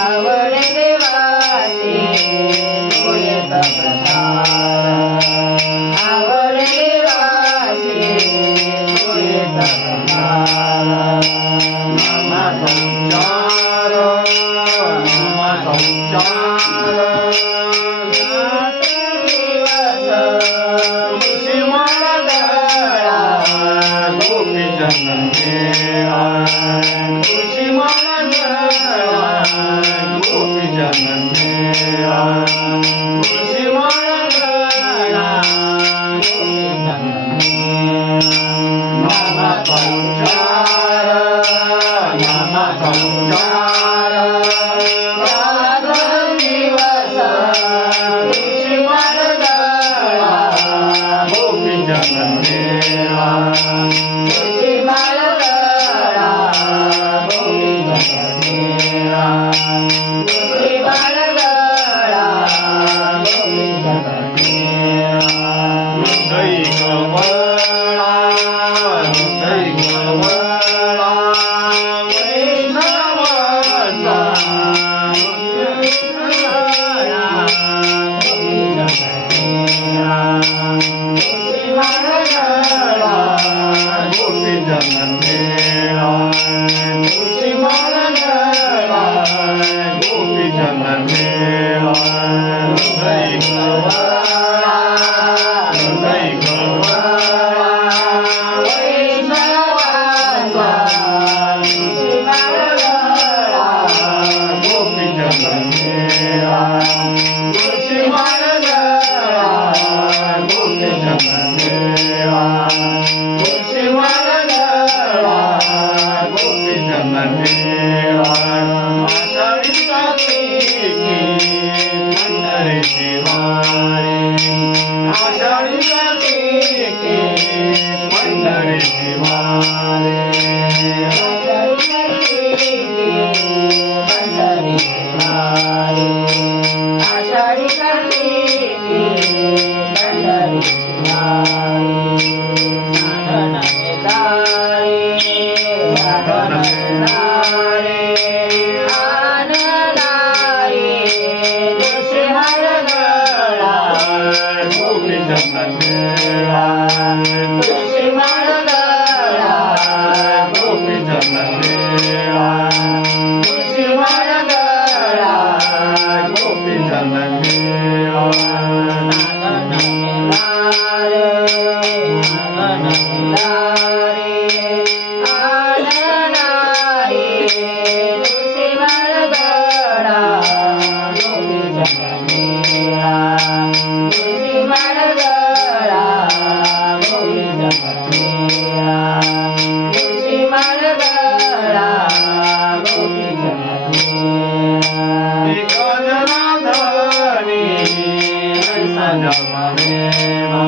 आवडे देवासी तो एक प्रकार, आवडे देवासी तो एक प्रकार. नामाचा उच्चार, नामाचा उच्चार, तुळशी माळा गळा, गोपी जन मेळा. तुळशी माळा गळा, गोपी जन मेळा. तुळशी माळा गळा, गोपी जन मेळा. नामाचा उच्चार, नामाचा उच्चार, रागम दिवस तुळशी माळा गळा, गोपी जन मेळा. तुळशी माळ गळा, गोपी जन मेळा. तुळशी माळ गळा, गोपी जन मेळा. हृदय गवळा, हृदय गवळा, वैष्णवाचा गळा, गोपी जन मेळा. तुळशी माळ गळा, गोपी जन मेळा. तुळशी माळा गळा, गोपी जन मेळा. हृदय गवळा, हृदय गवळा, वैष्णवाचा तुळशी माळ गळा, गोपी जन मेळा. तुळशी माळा गळा, गोपी जन मेळा. तुळशी माळा गळा, गोपी जन मेळा. आषाढी कार्तिकी पंढरीची वारी, आषाढी कार्तिकी पंढरीची वारी. आषाढी कार्तिकी पंढरीची वारी. साधन दारे, साधन दारे, आनंदारे, तुळशी माळ गळा, गोपी जन मेळा. तुळशी माळ गळा, गोपी जन मेळा. तुळशी माळ गळा, गोपी जन मेळा. साधन दारे, साधन दारे, आनंदारे, तुळशी माळ गळा, गोपी जन मेळा. तुळशी माळ गळा, गोपी जन मेळा. तुळशी माळ गळा, गोपी जन मेळा. एका जनार्दनी ऐसा जसा प्रेमा,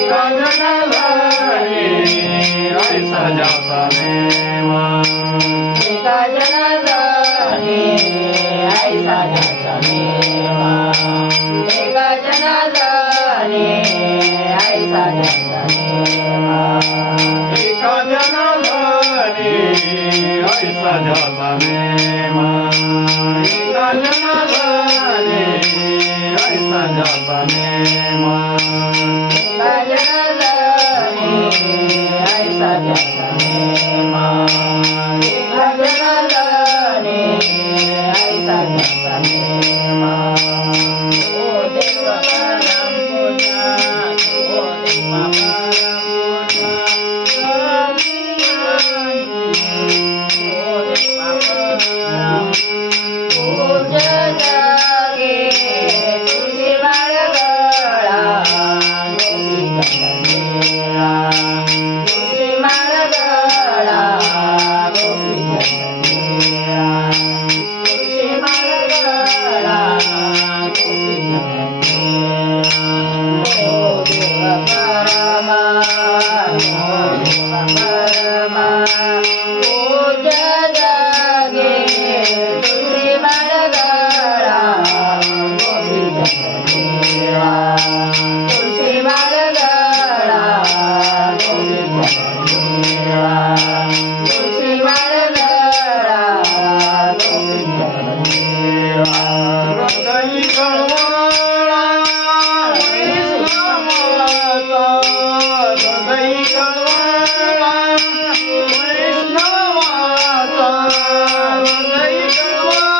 एका जनार्दनी ऐसा जसा प्रेमा. एका जनार्दनी ऐसा जसा प्रेमा, एका जनार्दनी ऐसा जसा प्रेमा. एका जनार्दनी ऐसा जसा प्रेमा, एका जनार्दनी ऐसा जसा प्रेमा. एका जनार्दनी ऐसा जसा प्रेमा, एका जनार्दनी ऐसा जसा प्रेमा. ओ देव परम पूजा, ओ देव परम पूजा, ओ देव परम पूजा जगे, तुळशी माळ गळा, गोपी जन मेळा. तुळशी माळ गळा, गोपी जन मेळा. तुळशी माळ गळा, हृदय कळवळा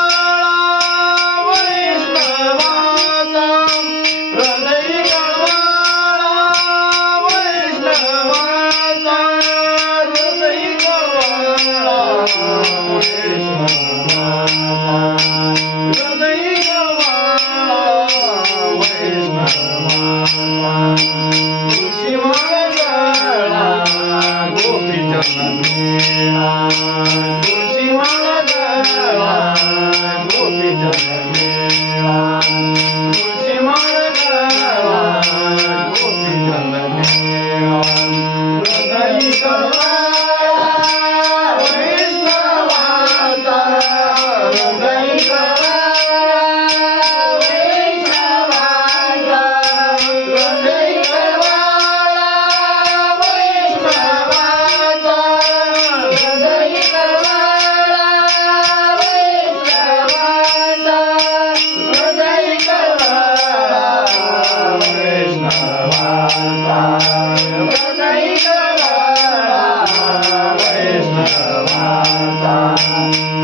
वैष्णवाचा हृदय कळवळा वैष्णवाचा हृदय कळवळा वैष्णवाचा हृदय कळवळा वैष्णवाचा तुळशी माळा गोपी चरणेला तुळशी माळा गोपी चरणेला तुळशी माळा गोपी चरणेला हृदय कळवळा वैष्णवाचा हृदय कळवळा वैष्णवाचा हृदय कळवळा वैष्णवाचा हृदय कळवळा वैष्णवाचा हृदय कळवळा वैष्णवाचा हृदय कळवळा वैष्णवाचा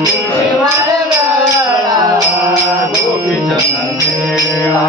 तुळशी माळा गोपी चरणेला